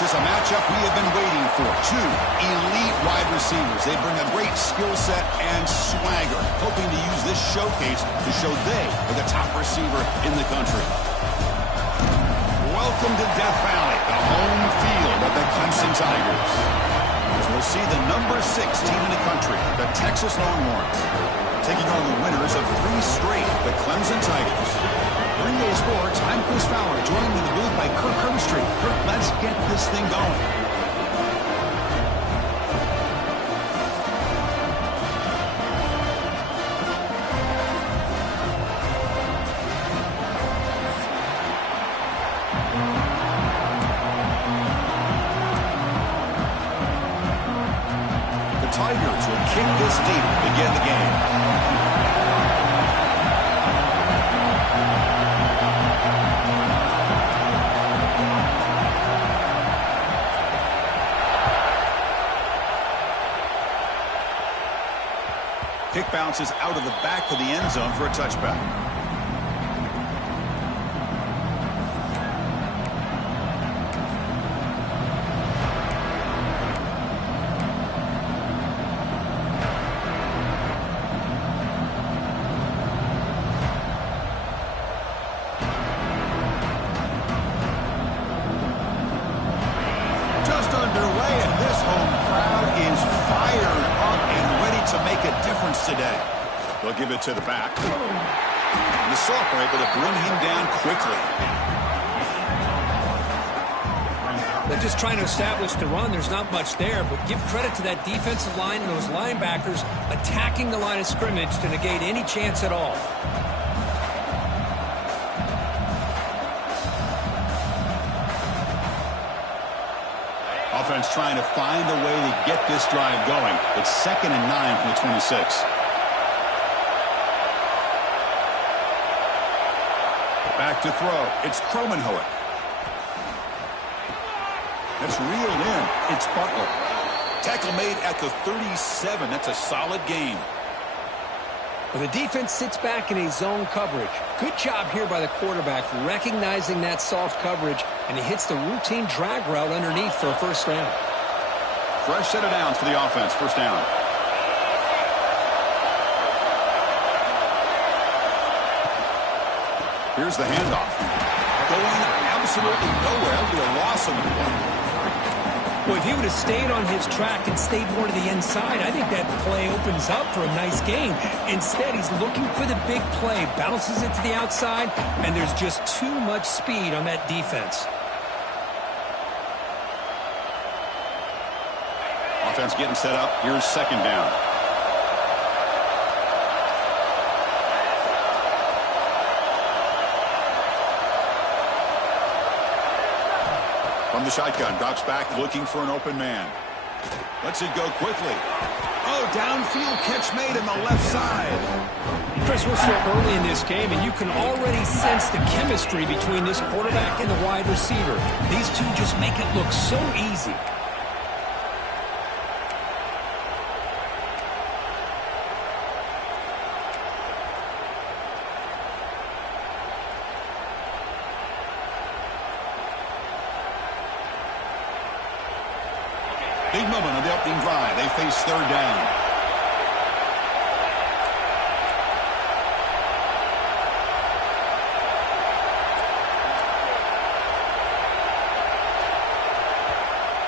This is a matchup we have been waiting for. Two elite wide receivers. They bring a great skill set and swagger, hoping to use this showcase to show they are the top receiver in the country. Welcome to Death Valley, the home field of the Clemson Tigers. As we'll see the number 6 team in the country, the Texas Longhorns, taking on the winners of 3 straight, the Clemson Tigers. Green Bay Sports, I'm Chris Fowler, joined in the booth by Kirk Herbstreit. Kirk, let's get this thing going. The Tigers will kick this deep to begin the game. Kick bounces out of the back of the end zone for a touchback. Just underway, and this home crowd is fired up and ready to make a difference today. They'll give it to the back. The Soft are able to bring him down quickly. They're just trying to establish the run. There's not much there, but give credit to that defensive line and those linebackers attacking the line of scrimmage to negate any chance at all. Offense trying to find a way to get this drive going. It's 2nd and 9 from the 26. Back to throw. It's Cromenhoek. That's reeled in. It's Butler. Tackle made at the 37. That's a solid gain. Well, the defense sits back in a zone coverage. Good job here by the quarterback recognizing that soft coverage, and he hits the routine drag route underneath for a first down. Fresh set of downs for the offense. First down. Here's the handoff. Going absolutely nowhere. That'll be a loss on the play. Well, if he would have stayed on his track and stayed more to the inside, I think that play opens up for a nice gain. Instead, he's looking for the big play, bounces it to the outside, and there's just too much speed on that defense. Offense getting set up. Here's 2nd down. From the shotgun, drops back, looking for an open man. Lets it go quickly. Oh, downfield catch made in the left side. Chris, we're still early in this game, and you can already sense the chemistry between this quarterback and the wide receiver. These two just make it look so easy. Big moment on the opening drive. They face 3rd down.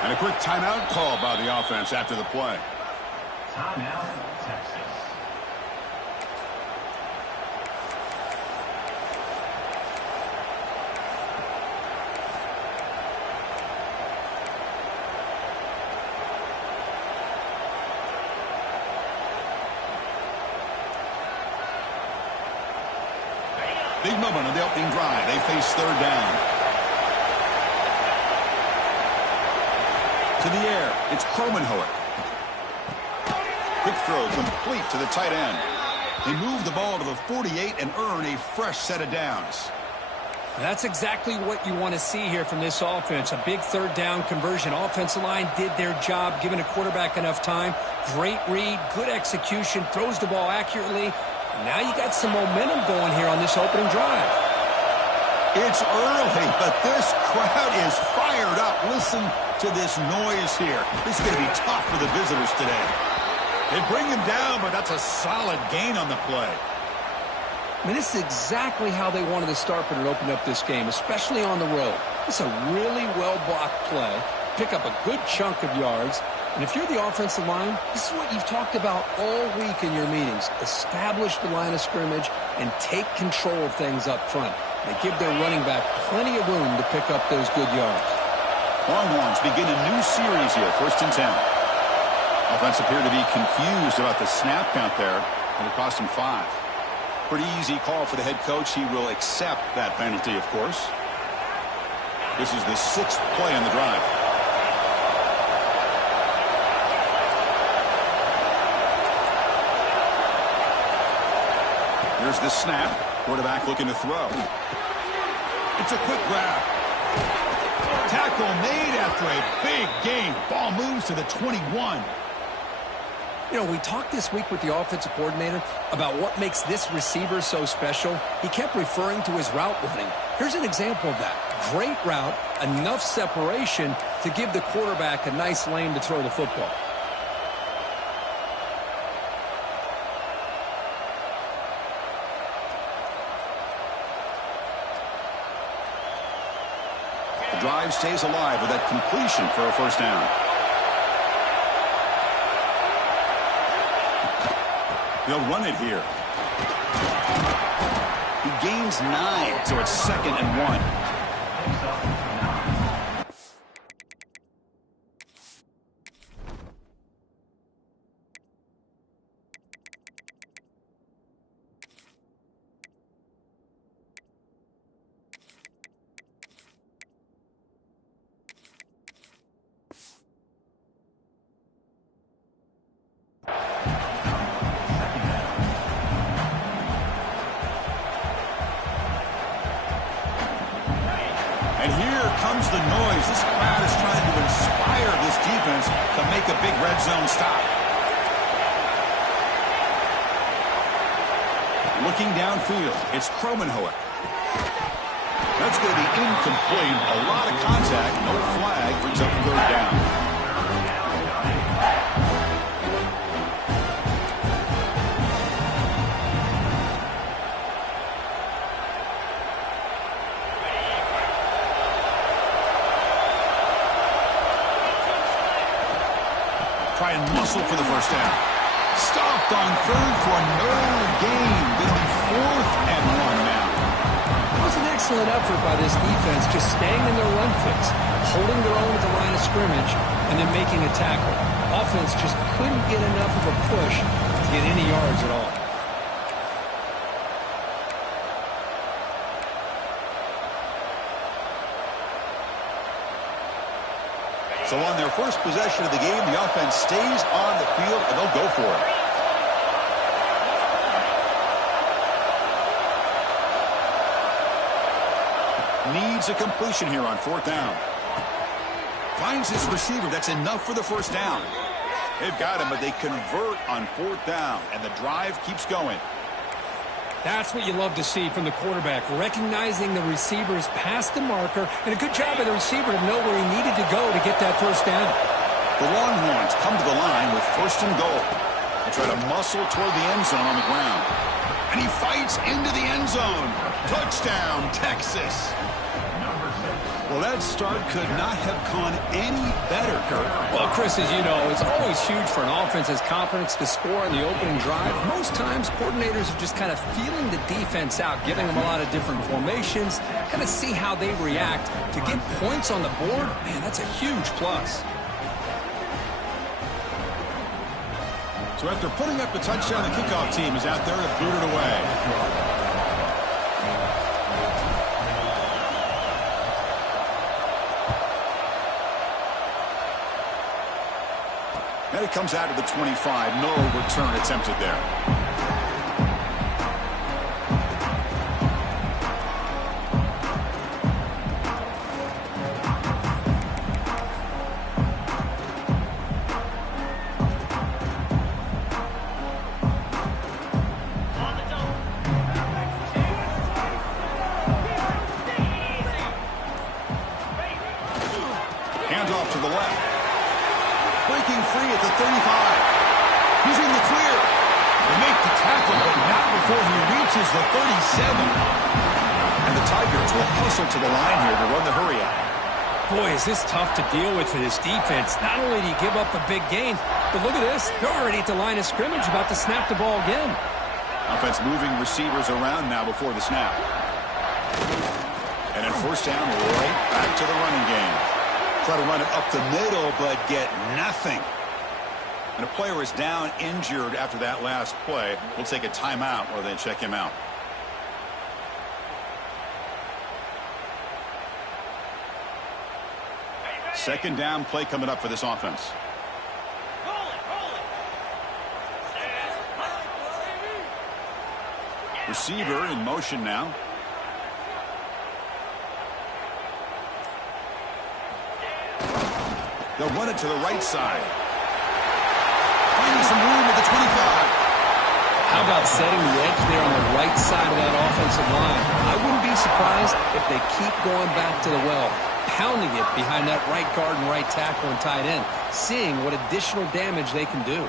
And a quick timeout call by the offense after the play. Timeout, Texas. Big moment on the opening drive. They face 3rd down. To the air. It's Cromenhoek. Quick throw complete to the tight end. They move the ball to the 48 and earn a fresh set of downs. That's exactly what you want to see here from this offense. A big 3rd down conversion. Offensive line did their job, giving a quarterback enough time. Great read, good execution, throws the ball accurately. And now you got some momentum going here on this opening drive. It's early, but this crowd is fired up. Listen to this noise here. This is going to be tough for the visitors today. They bring him down, but that's a solid gain on the play. I mean, this is exactly how they wanted to start when it opened up this game, especially on the road. It's a really well-blocked play. Pick up a good chunk of yards. And if you're the offensive line, this is what you've talked about all week in your meetings. Establish the line of scrimmage and take control of things up front. They give their running back plenty of room to pick up those good yards. Longhorns begin a new series here, 1st and 10. Offense appeared to be confused about the snap count there, and it cost him 5. Pretty easy call for the head coach. He will accept that penalty, of course. This is the 6th play on the drive. Here's the snap. Quarterback looking to throw. It's a quick grab. Tackle made after a big gain. Ball moves to the 21. You know, we talked this week with the offensive coordinator about what makes this receiver so special. He kept referring to his route running. Here's an example of that. Great route, enough separation to give the quarterback a nice lane to throw the football. The drive stays alive with that completion for a 1st down. They'll run it here. He gains 9, so it's 2nd and 1. And here comes the noise. This crowd is trying to inspire this defense to make a big red zone stop. Looking downfield, it's Kromenhoek. That's going to be incomplete. A lot of contact, no flag, brings up 3rd down. Try and muscle for the 1st down. Stopped on 3rd for no gain. Going to be 4th and 1 now. It was an excellent effort by this defense, just staying in their run fix, holding their own at the line of scrimmage, and then making a tackle. Offense just couldn't get enough of a push to get any yards at all. So on their first possession of the game, the offense stays on the field, and they'll go for it. Needs a completion here on 4th down. Finds his receiver. That's enough for the 1st down. They've got him, but they convert on 4th down, and the drive keeps going. That's what you love to see from the quarterback, recognizing the receiver's past the marker, and a good job of the receiver to know where he needed to go to get that 1st down. The Longhorns come to the line with 1st and goal. They try to muscle toward the end zone on the ground. And he fights into the end zone. Touchdown, Texas. Well, that start could not have gone any better, Kurt. Well, Chris, as you know, it's always huge for an offense's confidence to score on the opening drive. Most times, coordinators are just kind of feeling the defense out, giving them a lot of different formations, kind of see how they react. To get points on the board, man, that's a huge plus. So after putting up the touchdown, the kickoff team is out there to boot it away. And it comes out to the 25. No return attempted there. He's in the clear. They make the tackle, but not before he reaches the 37. And the Tigers will hustle to the line here to run the hurry out. Boy, is this tough to deal with for this defense. Not only do you give up a big gain, but look at this. They're already at the line of scrimmage, about to snap the ball again. Offense moving receivers around now before the snap. And in first down, right back to the running game. Try to run it up the middle, but get nothing. And a player is down injured after that last play. We'll take a timeout while they check him out. Second down play coming up for this offense. Receiver in motion now. They'll run it to the right side. Finding some room at the 25. How about setting the edge there on the right side of that offensive line? I wouldn't be surprised if they keep going back to the well, pounding it behind that right guard and right tackle and tight end, seeing what additional damage they can do.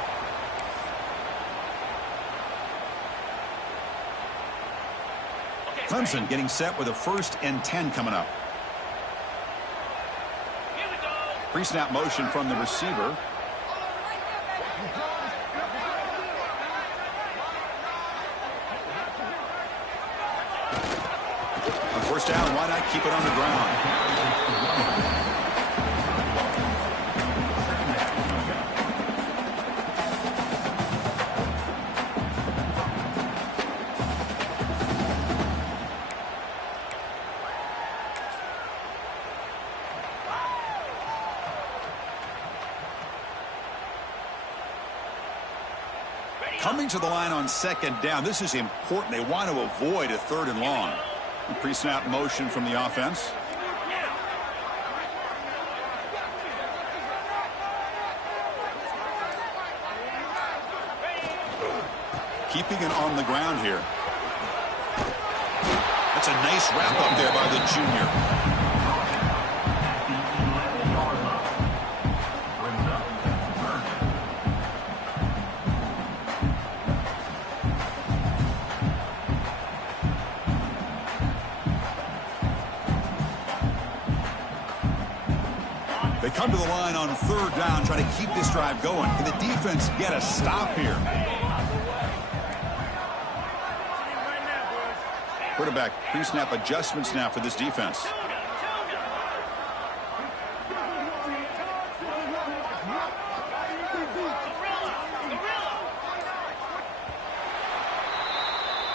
Clemson getting set with a 1st and 10 coming up. Pre-snap motion from the receiver. On first down, why not keep it on the ground? Coming to the line on second down. This is important. They want to avoid a 3rd and long. Pre-snap motion from the offense. Keeping it on the ground here. That's a nice wrap up there by the junior. They come to the line on 3rd down, trying to keep this drive going. Can the defense get a stop here? Quarterback pre-snap adjustments now for this defense.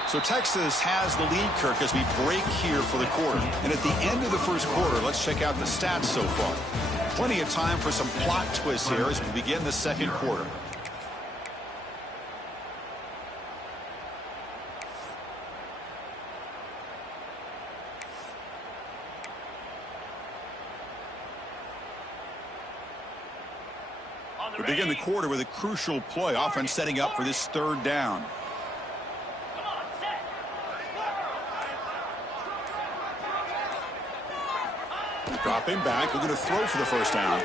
So Texas has the lead, Kirk, as we break here for the quarter. And at the end of the first quarter, let's check out the stats so far. Plenty of time for some plot twists here as we begin the second quarter. We begin the quarter with a crucial play. Offense setting up for this 3rd down. Dropping back, we're going to throw for the first down.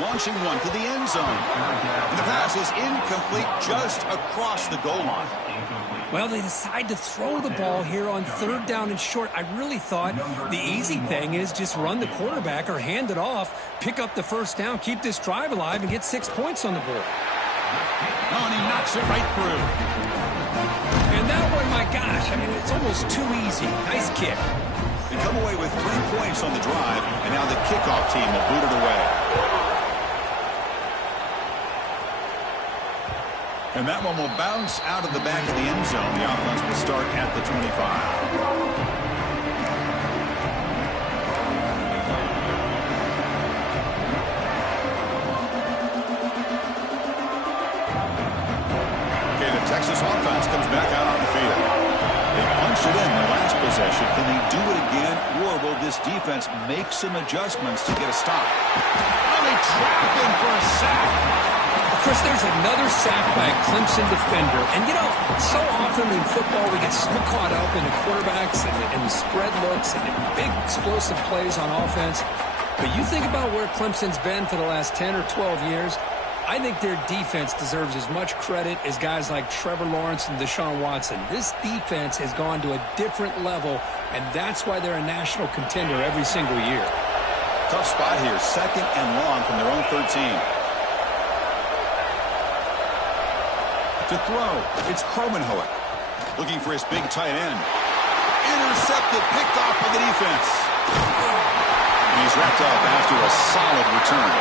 Launching one to the end zone. And the pass is incomplete just across the goal line. Well, they decide to throw the ball here on 3rd down and short. I really thought the easy thing is just run the quarterback or hand it off, pick up the first down, keep this drive alive, and get 6 points on the board. Oh, and he knocks it right through. And that one, my gosh, I mean, it's almost too easy. Nice kick. They come away with 3 points on the drive, and now the kickoff team will boot it away. And that one will bounce out of the back of the end zone. The offense will start at the 25. Texas offense comes back out on the field. They punched it in their last possession. Can they do it again, or will this defense make some adjustments to get a stop? Oh, they trap him for a sack. Chris, there's another sack by a Clemson defender. And, you know, so often in football we get so caught up in the quarterbacks and the spread looks and the big explosive plays on offense. But you think about where Clemson's been for the last 10 or 12 years, I think their defense deserves as much credit as guys like Trevor Lawrence and Deshaun Watson. This defense has gone to a different level, and that's why they're a national contender every single year. Tough spot here, 2nd and long from their own 13. To throw, it's Kromenhoek. Looking for his big tight end. Intercepted, picked off by the defense. And he's wrapped up after a solid return.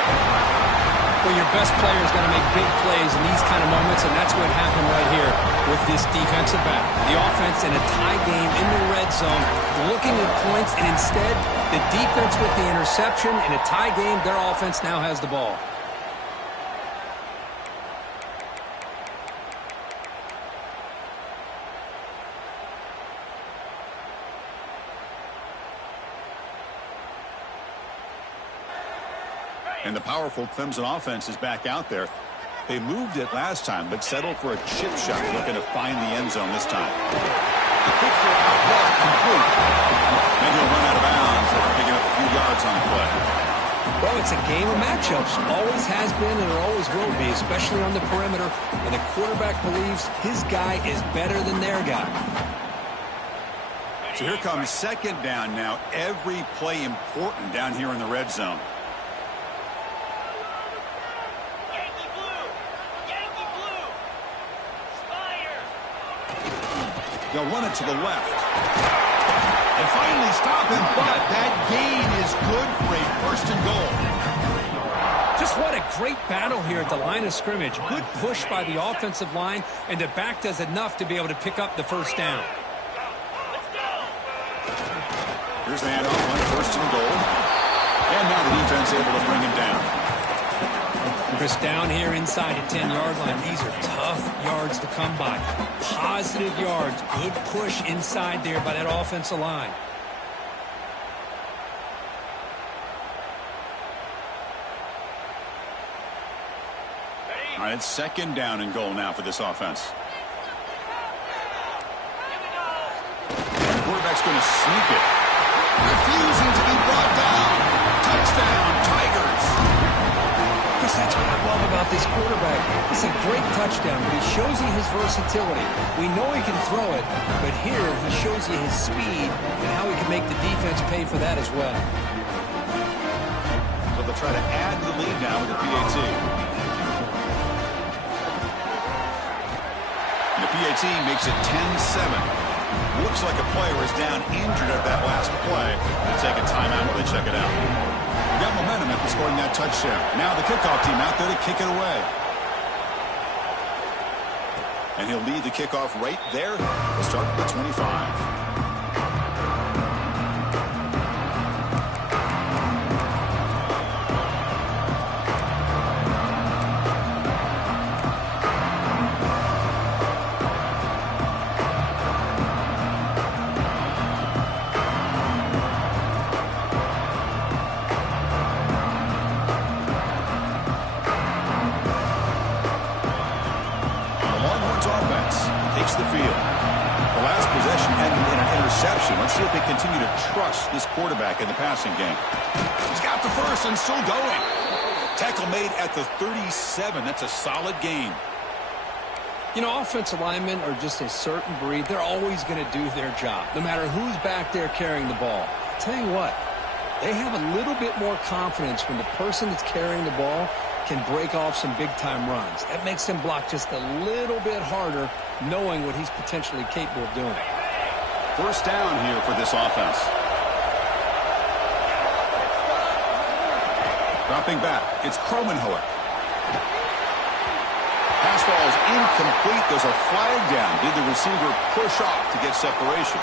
Well, your best player is going to make big plays in these kind of moments, and that's what happened right here with this defensive back. The offense in a tie game in the red zone, looking at points, and instead, the defense with the interception. In a tie game, their offense now has the ball. And the powerful Clemson offense is back out there. They moved it last time, but settled for a chip shot, looking to find the end zone this time. The quick throw out left, complete. And he'll run out of bounds after picking up a few yards on the play. Well, it's a game of matchups. Always has been and it always will be, especially on the perimeter. And the quarterback believes his guy is better than their guy. So here comes 2nd down now. Every play important down here in the red zone. They'll run it to the left. They finally stop him, but that gain is good for a 1st and goal. Just what a great battle here at the line of scrimmage. Good push by the offensive line, and the back does enough to be able to pick up the 1st down. Here's the handoff, 1st and goal. And now the defense able to bring him down. Chris, down here inside the 10-yard line, these are tough yards to come by. Positive yards. Good push inside there by that offensive line. All right, it's 2nd down and goal now for this offense. And the quarterback's going to sneak it. Refusing to be brought down. Touchdown, Tigers. Chris, that's what I love about this quarterback. It's a great touchdown, but he shows you his versatility. We know he can throw it, but here he shows you his speed and how he can make the defense pay for that as well. So they'll try to add to the lead now with the PAT. And the PAT makes it 10-7. Looks like a player is down injured at that last play. They'll take a timeout while they check it out. Got momentum after scoring that touchdown. Now the kickoff team out there to kick it away. And he'll lead the kickoff right there. We'll start at the 25. The field. The last possession ended in an interception. Let's see if they continue to trust this quarterback in the passing game. He's got the 1st and still going. Tackle made at the 37. That's a solid gain. You know, offensive linemen are just a certain breed. They're always going to do their job, no matter who's back there carrying the ball. I'll tell you what, they have a little bit more confidence when the person that's carrying the ball can break off some big-time runs. That makes them block just a little bit harder, knowing what he's potentially capable of doing. 1st down here for this offense. Dropping back, it's Kromenhoek. Pass ball is incomplete. There's a flag down. Did the receiver push off to get separation?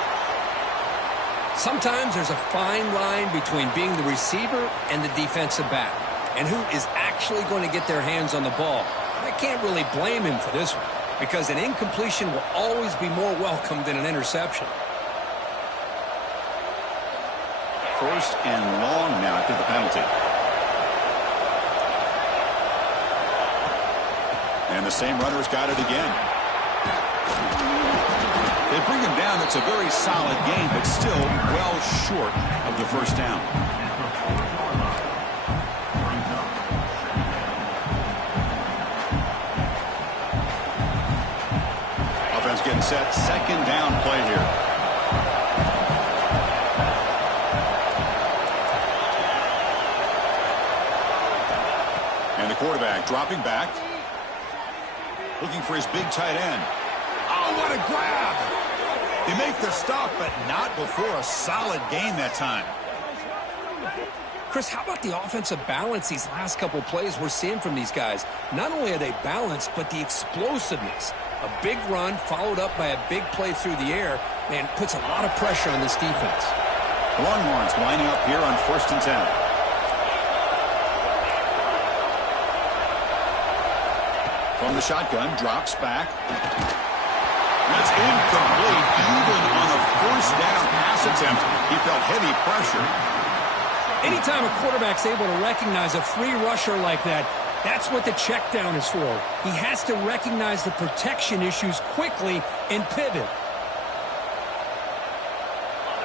Sometimes there's a fine line between being the receiver and the defensive back, and who is actually going to get their hands on the ball. I can't really blame him for this one, because an incompletion will always be more welcome than an interception. 1st and long now after the penalty. And the same runner's got it again. They bring him down. It's a very solid game, but still well short of the 1st down. getting set. Second down play here. And the quarterback dropping back. Looking for his big tight end. Oh, what a grab! They make the stop, but not before a solid gain that time. Chris, how about the offensive balance these last couple plays we're seeing from these guys? Not only are they balanced, but the explosiveness. A big run followed up by a big play through the air, man, puts a lot of pressure on this defense. Longhorns lining up here on 1st and 10. From the shotgun, drops back. That's incomplete. Even on a 1st down pass attempt, he felt heavy pressure. Anytime a quarterback's able to recognize a free rusher like that, that's what the check down is for. He has to recognize the protection issues quickly and pivot.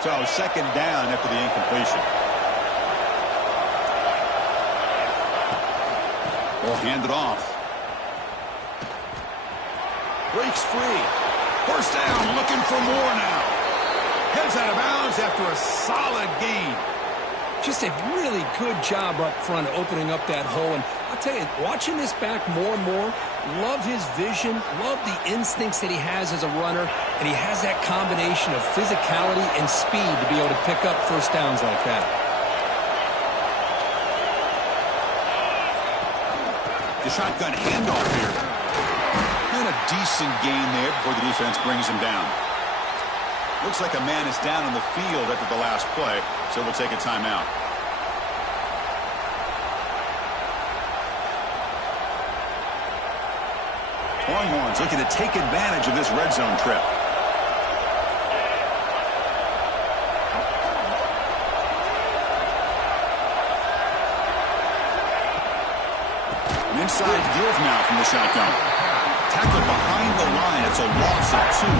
So 2nd down after the incompletion. We'll hand it off. Breaks free. 1st down, looking for more now. Heads out of bounds after a solid gain. Just a really good job up front opening up that hole. And I'll tell you, watching this back more and more, love his vision, love the instincts that he has as a runner, and he has that combination of physicality and speed to be able to pick up 1st downs like that. The shotgun handoff here. And a decent gain there before the defense brings him down. Looks like a man is down on the field after the last play, so we'll take a timeout. Longhorns looking to take advantage of this red zone trip. Inside deals now from the shotgun. Tackled behind the line. It's a loss of 2.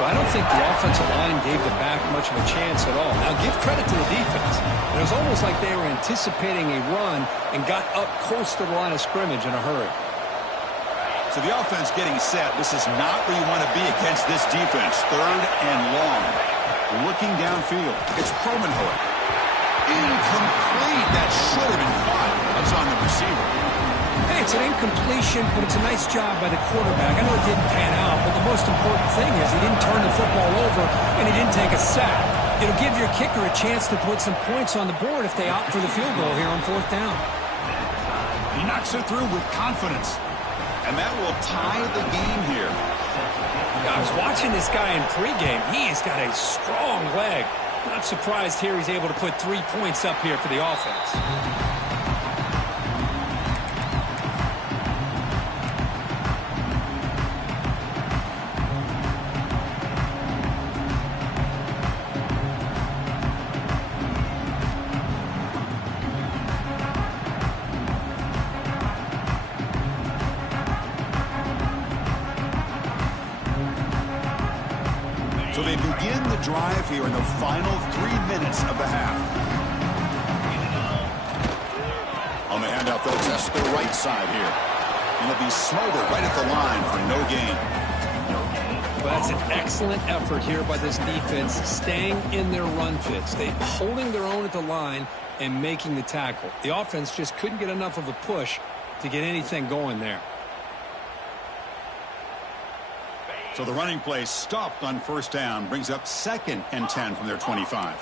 Well, I don't think the offensive line gave the back much of a chance at all. Now, give credit to the defense. It was almost like they were anticipating a run and got up close to the line of scrimmage in a hurry. So the offense getting set. This is not where you want to be against this defense. 3rd and long. Looking downfield. It's Cromenhoek. Incomplete. That should have been caught. That's on the receiver. Hey, it's an incompletion, but it's a nice job by the quarterback. I know it didn't pan out, but the most important thing is he didn't turn the football over and he didn't take a sack. It'll give your kicker a chance to put some points on the board if they opt for the field goal here on 4th down. He knocks it through with confidence. And that will tie the game here. I was watching this guy in pregame. He has got a strong leg. Not surprised here he's able to put 3 points up here for the offense. So they begin the drive here in the final 3 minutes of the half. On the handoff, they'll test the right side here. And it'll be smothered right at the line for no gain. Well, that's an excellent effort here by this defense, staying in their run fits. They holding their own at the line and making the tackle. The offense just couldn't get enough of a push to get anything going there. So the running play stopped on 1st down, brings up 2nd and 10 from their 25.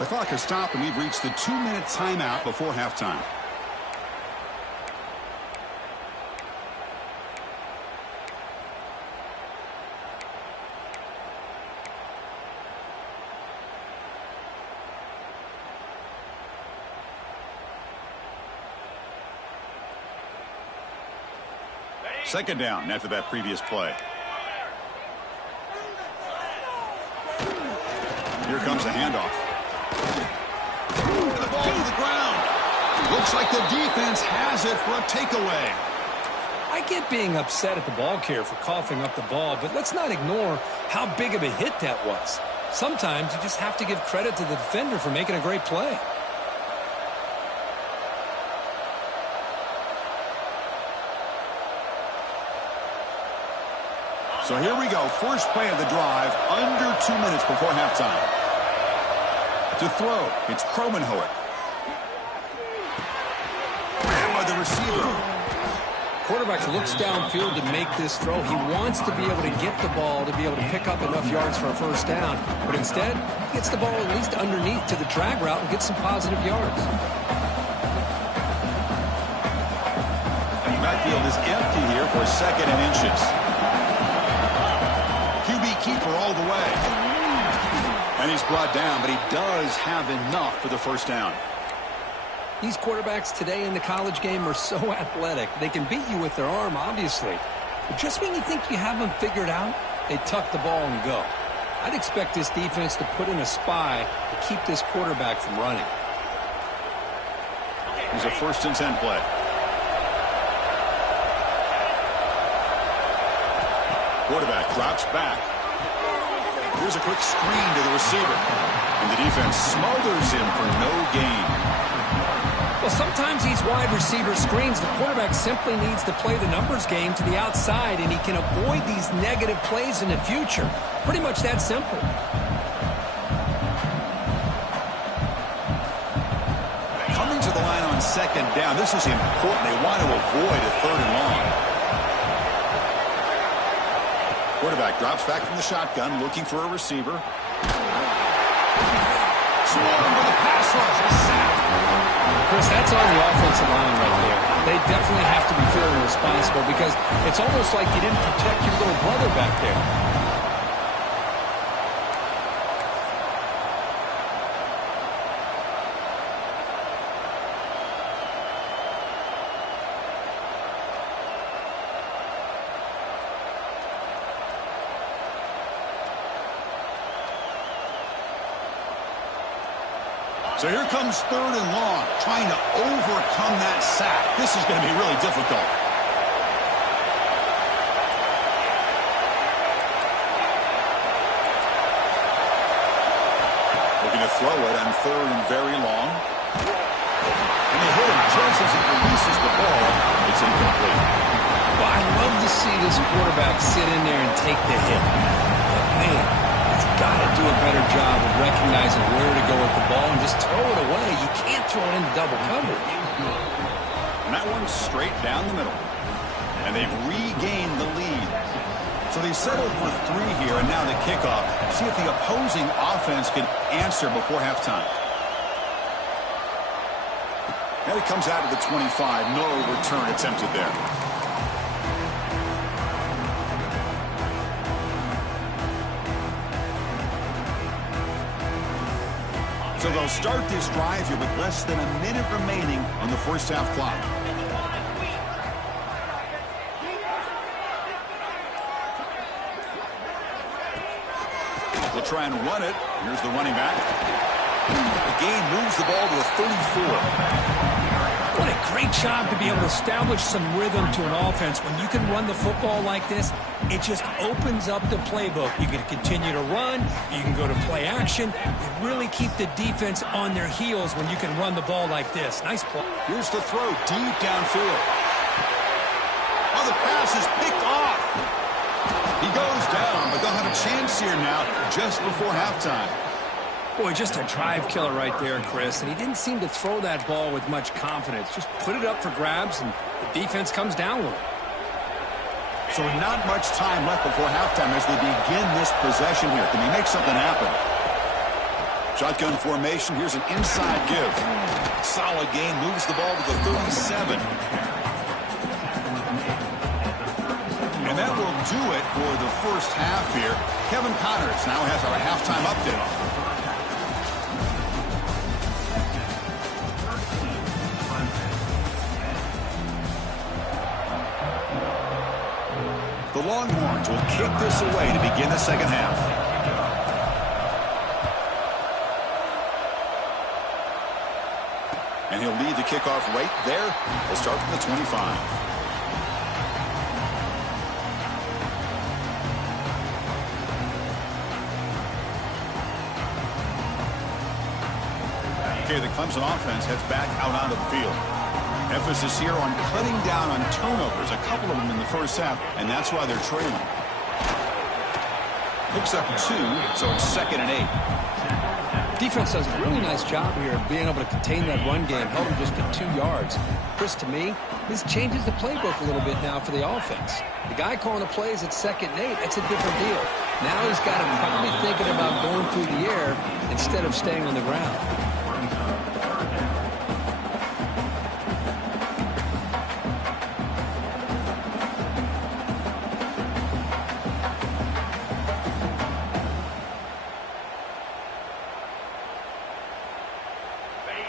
The clock has stopped, and we've reached the 2-minute timeout before halftime. Second down after that previous play. Here comes the handoff. The ball to the ground. Looks like the defense has it for a takeaway. I get being upset at the ball carrier for coughing up the ball, but let's not ignore how big of a hit that was. Sometimes you just have to give credit to the defender for making a great play. So here we go. First play of the drive, under 2 minutes before halftime. To throw, it's Kromenhoek. And by the receiver. Quarterback looks downfield to make this throw. He wants to be able to get the ball to be able to pick up enough yards for a first down. But instead, he gets the ball at least underneath to the drag route and gets some positive yards. Backfield is empty here for 2nd and inches. QB keeper all the way. And he's brought down, but he does have enough for the first down. These quarterbacks today in the college game are so athletic. They can beat you with their arm, obviously. But just when you think you have them figured out, they tuck the ball and go. I'd expect this defense to put in a spy to keep this quarterback from running. Here's a 1st and 10 play. Quarterback drops back. Here's a quick screen to the receiver. And the defense smothers him for no gain. Well, sometimes these wide receiver screens, the quarterback simply needs to play the numbers game to the outside, and he can avoid these negative plays in the future. Pretty much that simple. Coming to the line on 2nd down. This is important. They want to avoid a 3rd and long. Quarterback drops back from the shotgun, looking for a receiver. Swarmed with a pass rush. A sack. Chris, that's on the offensive line right there. They definitely have to be feeling responsible because it's almost like you didn't protect your little brother back there. So here comes 3rd and long, trying to overcome that sack. This is going to be really difficult. Looking to throw it on 3rd and very long. And they hit him just as he releases the ball. It's incomplete. Well, I love to see this quarterback sit in there and take the hit. But man, got to do a better job of recognizing where to go with the ball and just throw it away. You can't throw it into double coverage. And that one's straight down the middle. And they've regained the lead. So they settled for 3 here, and now the kickoff. See if the opposing offense can answer before halftime. And it comes out of the 25. No return attempted there. So they'll start this drive here with less than a minute remaining on the first half clock. They'll try and run it. Here's the running back. The gain moves the ball to the 34. What a great job to be able to establish some rhythm to an offense. When you can run the football like this, it just opens up the playbook. You can continue to run. You can go to play action. You really keep the defense on their heels when you can run the ball like this. Nice play. Here's the throw deep downfield. Oh, the pass is picked off. He goes down, but they'll have a chance here now just before halftime. Boy, just a drive killer right there, Chris. And he didn't seem to throw that ball with much confidence. Just put it up for grabs, and the defense comes down with it. So not much time left before halftime as they begin this possession here. Can they make something happen? Shotgun formation. Here's an inside give. Solid gain. Moves the ball to the 37. And that will do it for the first half here. Kevin Connors now has our halftime update. The Longhorns will kick this away to begin the second half. And he'll lead the kickoff right there. We'll start from the 25. Okay, the Clemson offense heads back out onto the field. Emphasis here on cutting down on turnovers, a couple of them in the first half, and that's why they're trailing. Picks up 2, so it's 2nd and 8. Defense does a really nice job here of being able to contain that run game. Held him just to 2 yards. Chris, to me, this changes the playbook a little bit now for the offense. The guy calling the plays at 2nd and 8, that's a different deal. Now he's got to probably thinking about going through the air instead of staying on the ground.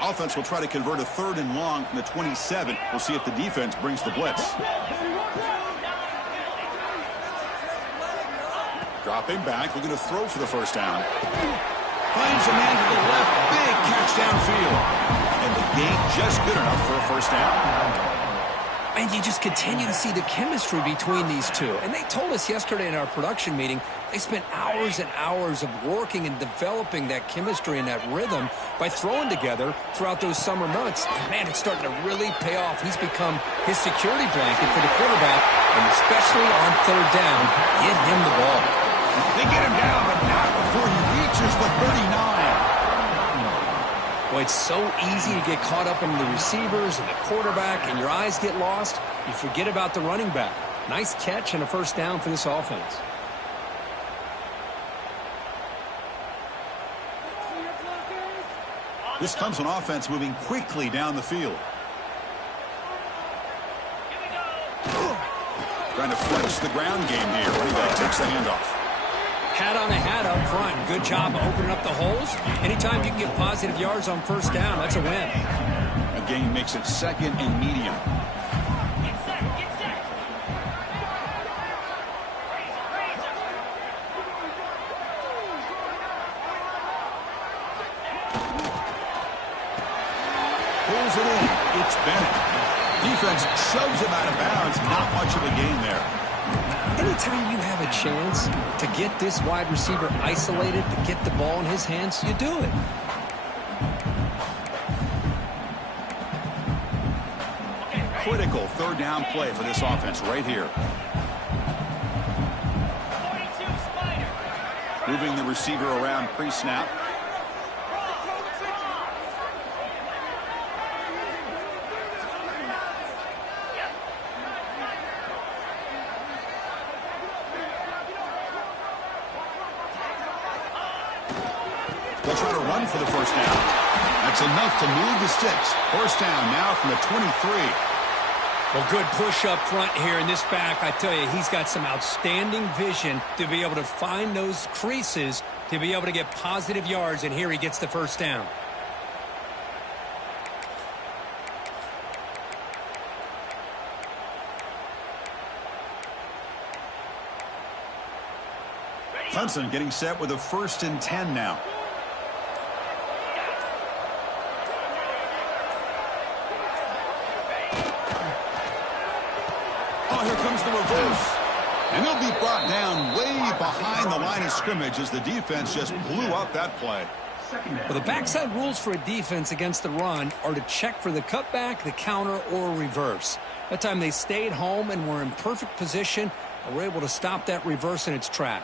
Offense will try to convert a 3rd and long from the 27. We'll see if the defense brings the blitz. Dropping back, looking to throw for the first down. Finds a man to the left, big catch downfield. And the gain just good enough for a first down. And you just continue to see the chemistry between these two. And they told us yesterday in our production meeting, they spent hours and hours of working and developing that chemistry and that rhythm by throwing together throughout those summer months. And man, it's starting to really pay off. He's become his security blanket for the quarterback, and especially on 3rd down, get him the ball. They get him down, but not before he reaches the 39. Well, it's so easy to get caught up in the receivers and the quarterback, and your eyes get lost. You forget about the running back. Nice catch and a first down for this offense. This comes on offense moving quickly down the field. Trying to flex the ground game here. Running back takes the handoff. Hat on a hat up front. Good job opening up the holes. Anytime you can get positive yards on first down, that's a win. A gain makes it 2nd and medium. Pulls it in. It's Bennett. Defense shoves him out of bounds. Not much of a gain there. Anytime you have a chance to get this wide receiver isolated, to get the ball in his hands, you do it. Critical 3rd down play for this offense right here. Moving the receiver around pre-snap. They'll try to run for the first down. That's enough to move the sticks. First down now from the 23. Well, good push up front here in this back. I tell you, he's got some outstanding vision to be able to find those creases to be able to get positive yards, and here he gets the first down. Clemson getting set with a 1st and 10 now. Oh, here comes the reverse. And they'll be brought down way behind the line of scrimmage as the defense just blew up that play. Well, the backside rules for a defense against the run are to check for the cutback, the counter, or reverse. That time they stayed home and were in perfect position and were able to stop that reverse in its track.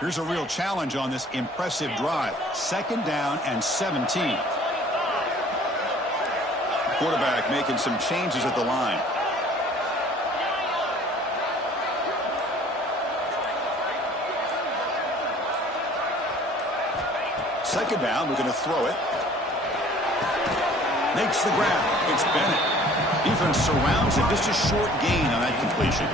Here's a real challenge on this impressive drive. 2nd down and 17. Quarterback making some changes at the line. Second down, we're going to throw it. Makes the grab. It's Bennett. Defense surrounds it. Just a short gain on that completion.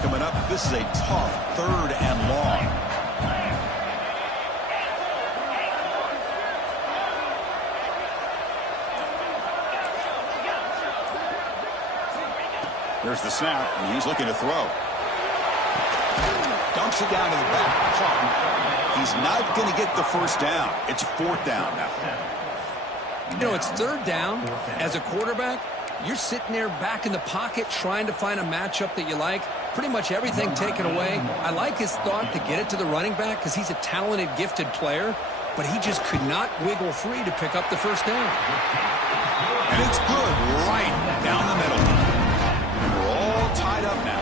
Coming up, this is a tough 3rd and long. There's the snap, and he's looking to throw. Dumps it down to the back. Caught. He's not going to get the first down. It's 4th down now. You know, it's 3rd down. As a quarterback, you're sitting there back in the pocket trying to find a matchup that you like. Pretty much everything taken away. I like his thought to get it to the running back because he's a talented, gifted player, but he just could not wiggle free to pick up the first down. And it's good right down the middle. We're all tied up now.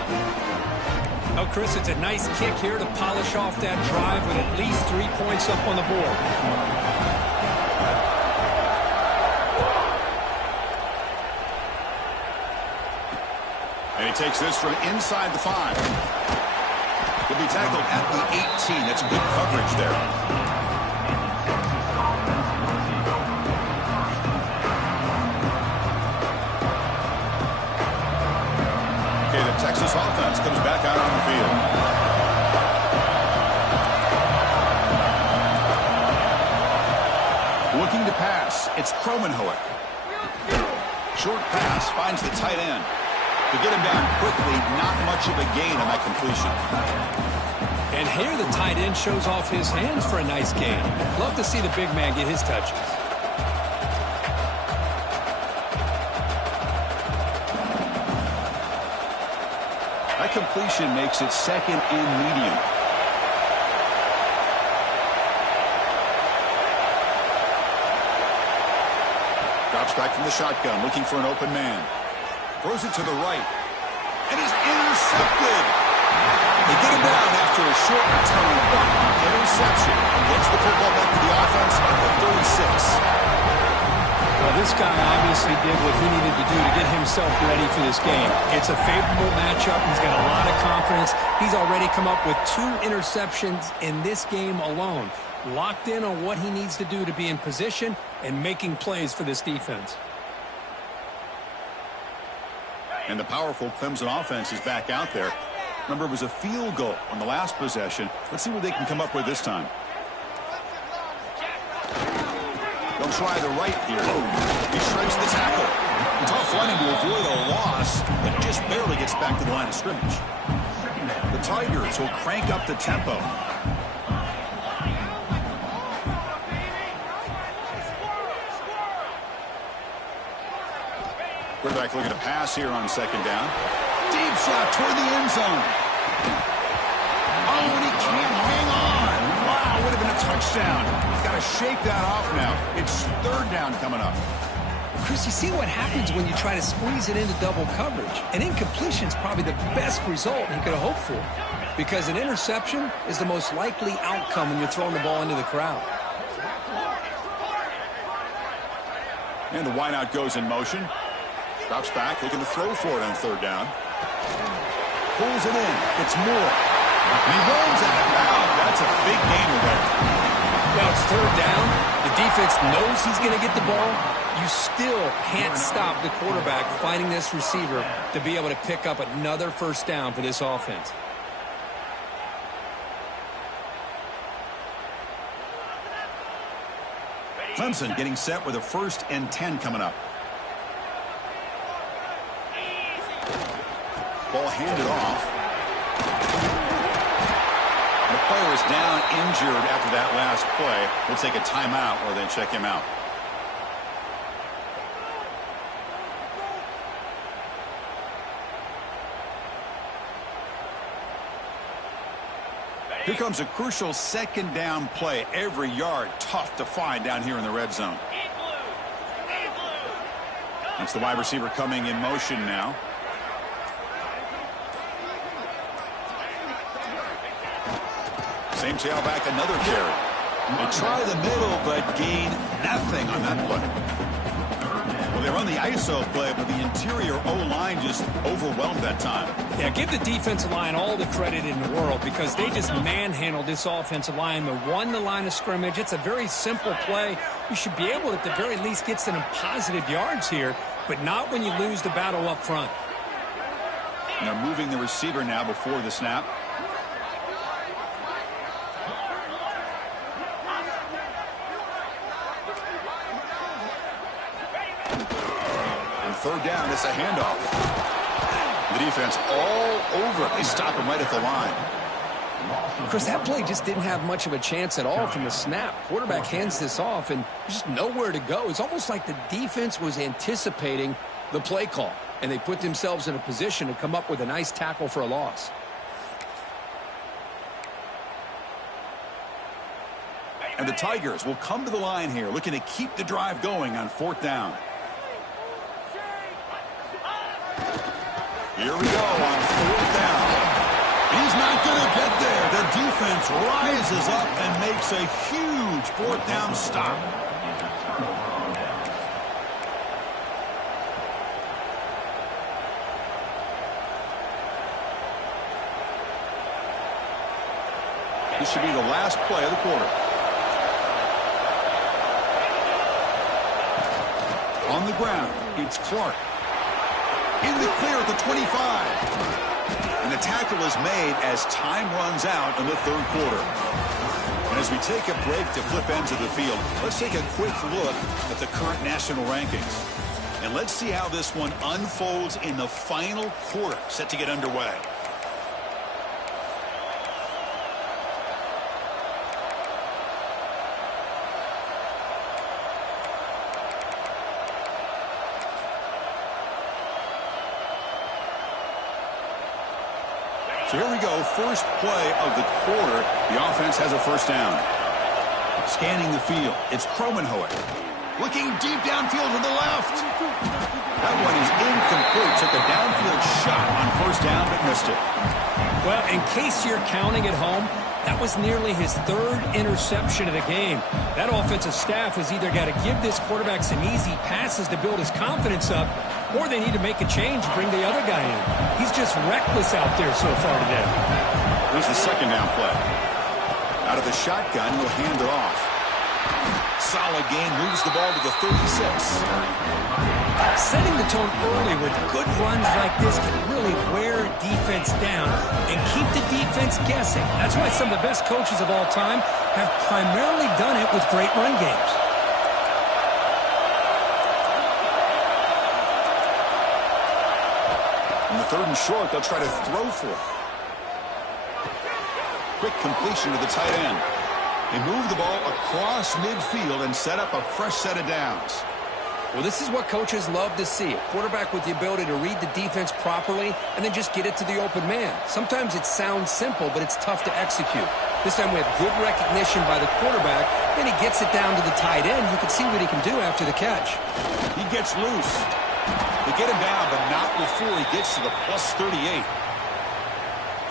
Oh, Chris, it's a nice kick here to polish off that drive with at least 3 points up on the board. And he takes this from inside the 5. He'll be tackled at the 18. That's good coverage there. Okay, the Texas offense comes back out on the field. Looking to pass. It's Kromenhoek. Short pass finds the tight end. To get him down quickly, not much of a gain on that completion. And here the tight end shows off his hands for a nice gain. Love to see the big man get his touches. That completion makes it 2nd and medium. Drops back from the shotgun, looking for an open man. Throws it to the right. And he's intercepted. They get him down after a short return. Interception. Gets the football back to the offense at the 36. Well, this guy obviously did what he needed to do to get himself ready for this game. It's a favorable matchup. He's got a lot of confidence. He's already come up with 2 interceptions in this game alone. Locked in on what he needs to do to be in position and making plays for this defense. And the powerful Clemson offense is back out there. Remember, it was a field goal on the last possession. Let's see what they can come up with this time. They'll try the right here. He shreds the tackle. Tough running to avoid a loss, but just barely gets back to the line of scrimmage. The Tigers will crank up the tempo. Quarterback looking to pass here on 2nd down. Deep shot toward the end zone. Oh, and he can't hang on. Wow, would have been a touchdown. He's got to shake that off now. It's 3rd down coming up. Chris, you see what happens when you try to squeeze it into double coverage. An incompletion is probably the best result he could have hoped for, because an interception is the most likely outcome when you're throwing the ball into the crowd. And the wideout goes in motion. Drops back, looking to throw for it on 3rd down. Pulls it in. It's Moore. And he runs out of bounds. That's a big gain there. Now it's 3rd down. The defense knows he's going to get the ball. You still can't stop the quarterback finding this receiver to be able to pick up another first down for this offense. Clemson getting set with a 1st and 10 coming up. Ball handed off. The player is down injured after that last play. We'll take a timeout or then check him out. Here comes a crucial 2nd down play. Every yard tough to find down here in the red zone. That's the wide receiver coming in motion now. Same tailback, another carry. They try the middle, but gain nothing on that play. Well, they run the ISO play, but the interior O-line just overwhelmed that time. Yeah, give the defensive line all the credit in the world because they just manhandled this offensive line. They won the line of scrimmage. It's a very simple play. You should be able to, at the very least, get some positive yards here, but not when you lose the battle up front. And they're moving the receiver now before the snap. And 3rd down, it's a handoff. The defense all over it. They stop him right at the line. Chris, that play just didn't have much of a chance at all from the snap. Quarterback hands this off, and just nowhere to go. It's almost like the defense was anticipating the play call, and they put themselves in a position to come up with a nice tackle for a loss. And the Tigers will come to the line here, looking to keep the drive going on 4th down. Here we go on 4th down. He's not going to get there. The defense rises up and makes a huge 4th down stop. This should be the last play of the quarter. On the ground, it's Clark. In the clear at the 25. And the tackle is made as time runs out in the 3rd quarter. And as we take a break to flip ends of the field, let's take a quick look at the current national rankings. And let's see how this one unfolds in the final quarter, set to get underway. So here we go, first play of the quarter. The offense has a 1st down. Scanning the field, it's Kromenhoek. Looking deep downfield to the left. That one is incomplete. Took a downfield shot on 1st down, but missed it. Well, in case you're counting at home, that was nearly his 3rd interception of the game. That offensive staff has either got to give this quarterback some easy passes to build his confidence up, or they need to make a change and bring the other guy in. He's just reckless out there so far today. Here's the 2nd down play. Out of the shotgun, he'll hand it off. Solid gain, moves the ball to the 36. Setting the tone early with good runs like this can really wear defense down and keep the defense guessing. That's why some of the best coaches of all time have primarily done it with great run games. In the 3rd and short, they'll try to throw for it. Quick completion to the tight end. They move the ball across midfield and set up a fresh set of downs. Well, this is what coaches love to see. A quarterback with the ability to read the defense properly and then just get it to the open man. Sometimes it sounds simple, but it's tough to execute. This time we have good recognition by the quarterback. Then he gets it down to the tight end. You can see what he can do after the catch. He gets loose. They get him down, but not before he gets to the plus 38.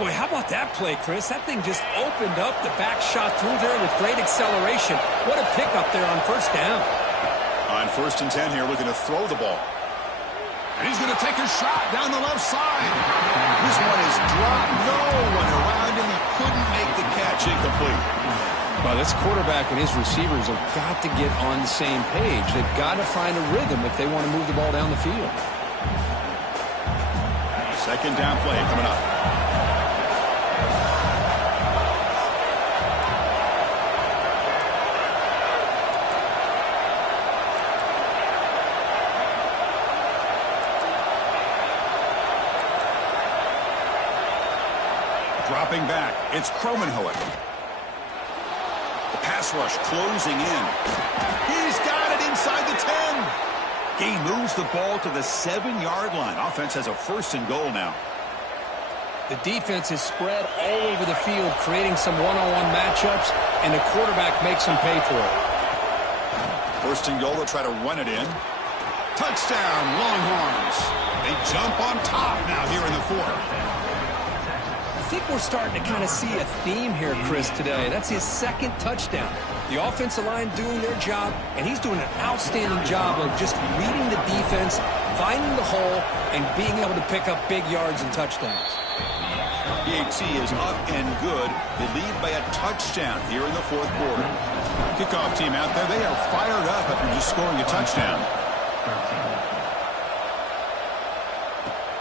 Boy, how about that play, Chris? That thing just opened up. The back shot through there with great acceleration. What a pickup there on 1st down. On 1st and 10 here, looking to throw the ball. And he's going to take a shot down the left side. This one is dropped. No one around him. He couldn't make the catch. Incomplete. Well, this quarterback and his receivers have got to get on the same page. They've got to find a rhythm if they want to move the ball down the field. 2nd down play coming up. Dropping back, it's Kromenhoek. The pass rush closing in. He's got it inside the 10. He moves the ball to the 7-yard line. Offense has a 1st and goal now. The defense is spread all over the field, creating some one-on-one matchups, and the quarterback makes them pay for it. 1st and goal, they'll try to run it in. Touchdown, Longhorns. They jump on top now here in the 4th. I think we're starting to kind of see a theme here, Chris, today. That's his 2nd touchdown. The offensive line doing their job, and he's doing an outstanding job of just reading the defense, finding the hole, and being able to pick up big yards and touchdowns. PAT is up and good. They lead by a touchdown here in the 4th quarter. Kickoff team out there, they are fired up after just scoring a touchdown.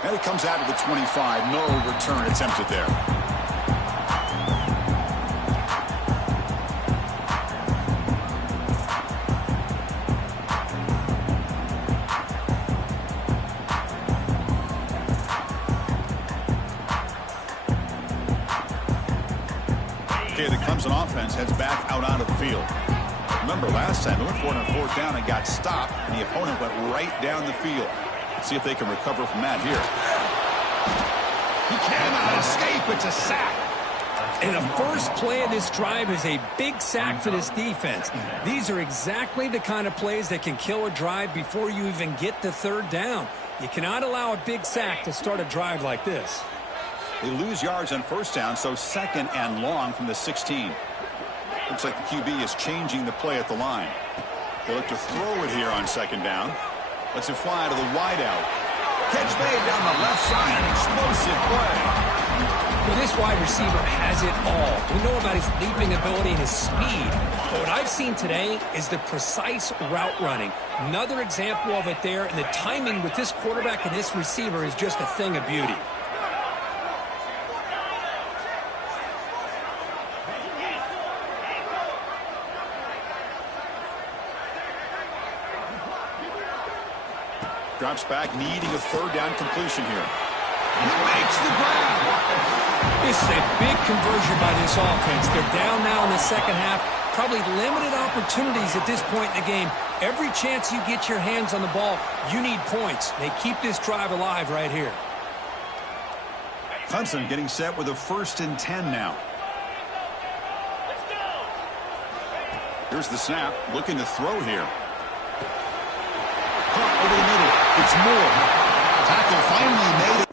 And it comes out of the 25. No return attempted there. Okay, the Clemson offense heads back out onto the field. Remember last time, they went for it on fourth down and got stopped, and the opponent went right down the field. Let's see if they can recover from that here. He cannot escape. It's a sack. And the first play of this drive is a big sack for this defense. These are exactly the kind of plays that can kill a drive before you even get the third down. You cannot allow a big sack to start a drive like this. They lose yards on first down, so second and long from the 16. Looks like the QB is changing the play at the line. They look to throw it here on second down. Lets it fly to the wideout. Catch made down the left side, an explosive play. Well, this wide receiver has it all. We know about his leaping ability and his speed. But what I've seen today is the precise route running. Another example of it there, and the timing with this quarterback and this receiver is just a thing of beauty. Drops back, needing a third down completion here. He makes the grab. This is a big conversion by this offense. They're down now in the second half. Probably limited opportunities at this point in the game. Every chance you get your hands on the ball, you need points. They keep this drive alive right here. Clemson getting set with a 1st and 10 now. Here's the snap, looking to throw here. Caught over the middle. It's Moore. Tackle finally made it.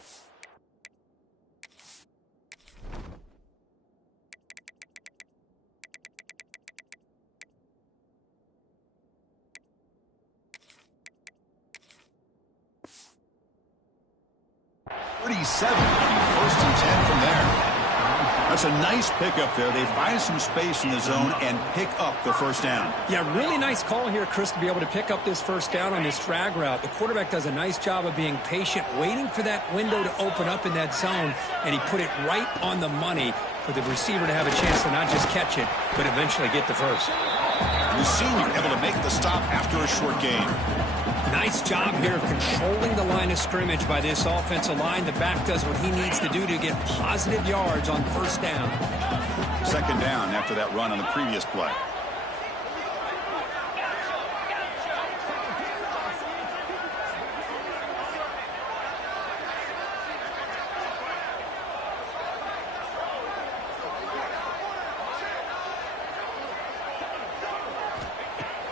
First and 10 from there. That's a nice pickup there. They find some space in the zone and pick up the first down. Yeah, really nice call here, Chris, to be able to pick up this first down on this drag route. The quarterback does a nice job of being patient, waiting for that window to open up in that zone, and he put it right on the money for the receiver to have a chance to not just catch it, but eventually get the first. The senior able to make the stop after a short gain. Nice job here of controlling the line of scrimmage by this offensive line. The back does what he needs to do to get positive yards on first down. Second down after that run on the previous play.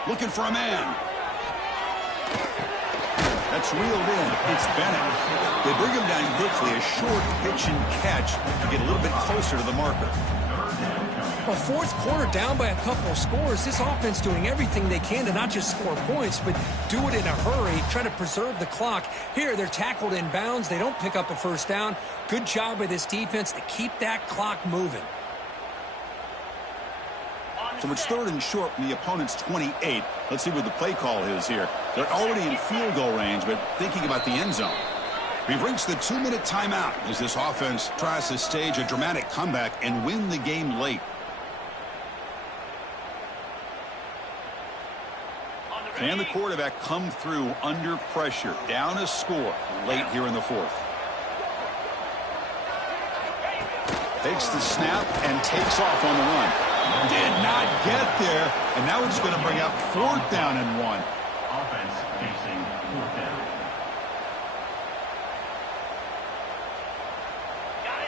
Looking for a man. That's reeled in. It's Bennett. They bring him down quickly. A short pitch and catch to get a little bit closer to the marker. Well, fourth quarter down by a couple of scores. This offense doing everything they can to not just score points, but do it in a hurry, try to preserve the clock. Here, they're tackled in bounds. They don't pick up a first down. Good job by this defense to keep that clock moving. So it's third and short from the opponent's 28. Let's see what the play call is here. They're already in field goal range, but thinking about the end zone. We've reached the 2-minute timeout as this offense tries to stage a dramatic comeback and win the game late. Can the quarterback come through under pressure? Down a score late here in the fourth. Takes the snap and takes off on the run. Did not get there, and now it's going to bring up 4th down and 1. Offense facing 4th down.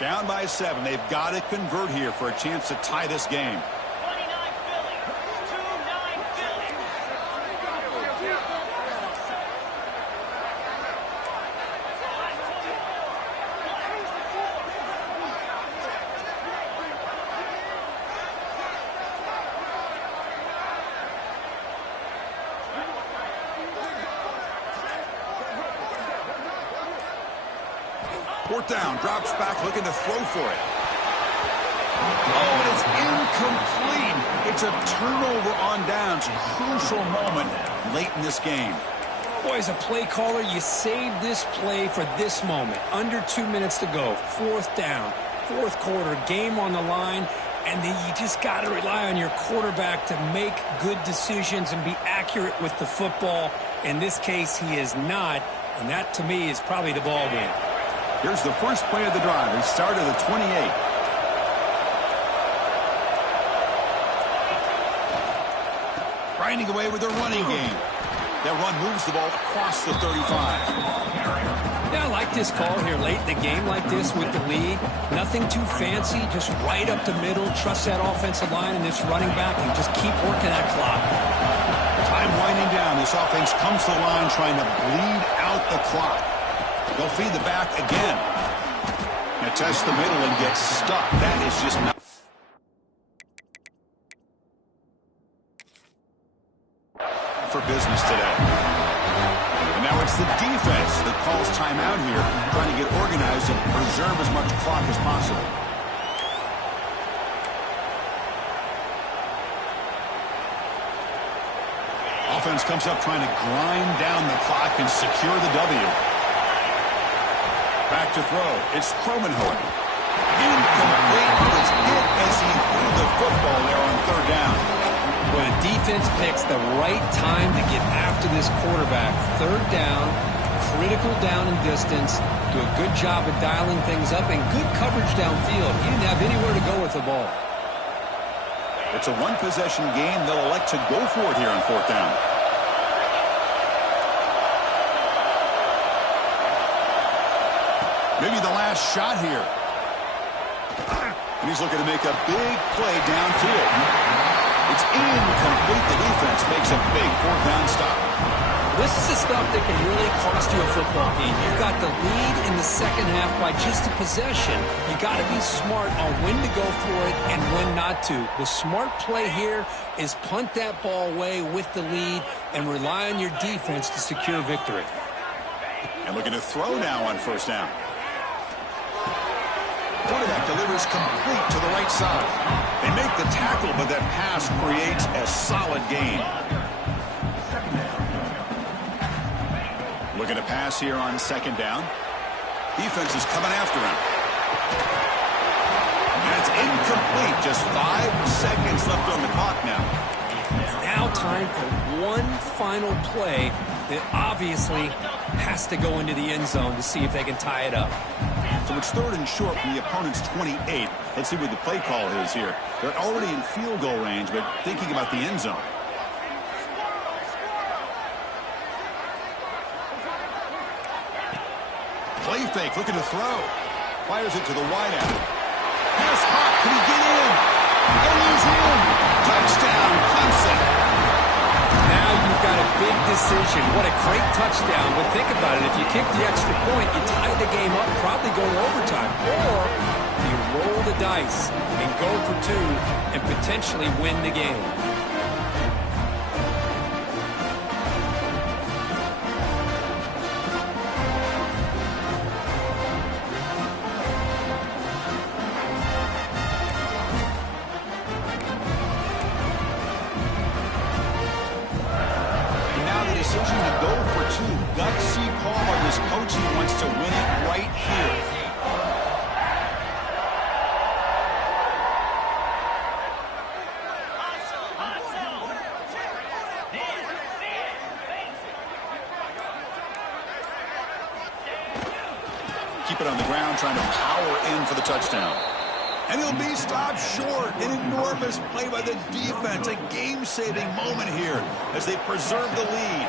Down by 7. They've got to convert here for a chance to tie this game. 29 Philly. 2-9 Philly. 4th down, drops back, looking to throw for it. Oh, and it's incomplete. It's a turnover on downs. Crucial moment late in this game. Boy, as a play caller, you save this play for this moment. Under 2 minutes to go. 4th down, 4th quarter, game on the line, and then you just got to rely on your quarterback to make good decisions and be accurate with the football. In this case, he is not, and that, to me, is probably the ball game. Here's the first play of the drive. They start at the 28. grinding away with their running game. That run moves the ball across the 35. Yeah, I like this call here late in the game like this with the lead. Nothing too fancy, just right up the middle. Trust that offensive line and this running back and just keep working that clock. Time winding down. This offense comes to the line trying to bleed out the clock. They'll feed the back again. Now test the middle and get stuck. That is just not for business today. And now it's the defense that calls timeout here, trying to get organized and preserve as much clock as possible. Offense comes up trying to grind down the clock and secure the W. Back to throw. It's Kromenhoek. Incomplete. He was hit as he threw the football there on third down. When a defense picks the right time to get after this quarterback, third down, critical down and distance, do a good job of dialing things up, and good coverage downfield. He didn't have anywhere to go with the ball. It's a one-possession game. They'll elect to go for it here on fourth down. Maybe the last shot here. And he's looking to make a big play downfield. It's incomplete. The defense makes a big fourth down stop. This is the stuff that can really cost you a football game. You've got the lead in the second half by just a possession. You got to be smart on when to go for it and when not to. The smart play here is punt that ball away with the lead and rely on your defense to secure victory. And looking to throw now on first down. Quarterback delivers complete to the right side. They make the tackle, but that pass creates a solid gain. Looking to pass here on second down. Defense is coming after him. And it's incomplete. Just 5 seconds left on the clock now. Now time for one final play that obviously has to go into the end zone to see if they can tie it up. So it's third and short from the opponent's 28. Let's see what the play call is here. They're already in field goal range, but thinking about the end zone. Play fake, looking to throw. Fires it to the wideout. Pass hot, can he get in? And he's in. Touchdown, Clemson. Now you've got a big decision. What a great touchdown. But think about it. If you kick the extra point, you tie the game up, probably go to overtime. Or you roll the dice and go for 2 and potentially win the game. Decision to go for 2. Gutsy call by this coach. He wants to win it right here. Keep it on the ground, trying to power in for the touchdown. And he'll be stopped short. An enormous play by the defense. A game-saving moment here as they preserve the lead.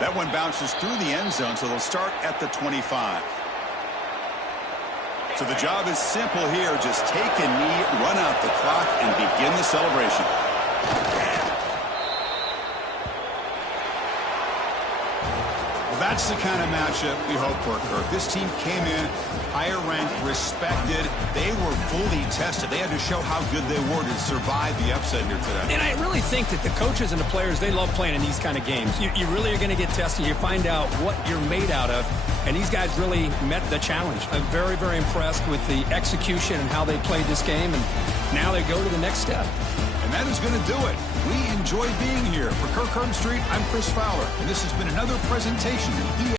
That one bounces through the end zone, so they'll start at the 25. So the job is simple here. Just take a knee, run out the clock, and begin the celebration. That's the kind of matchup we hope for, Kirk. This team came in higher ranked, respected. They were fully tested. They had to show how good they were to survive the upset here today. And I really think that the coaches and the players, they love playing in these kind of games. You really are going to get tested. You find out what you're made out of. And these guys really met the challenge. I'm very, very impressed with the execution and how they played this game. And now they go to the next step. And that is going to do it. We enjoy being here. For Kirk Herbstreit, I'm Chris Fowler, and this has been another presentation of EA.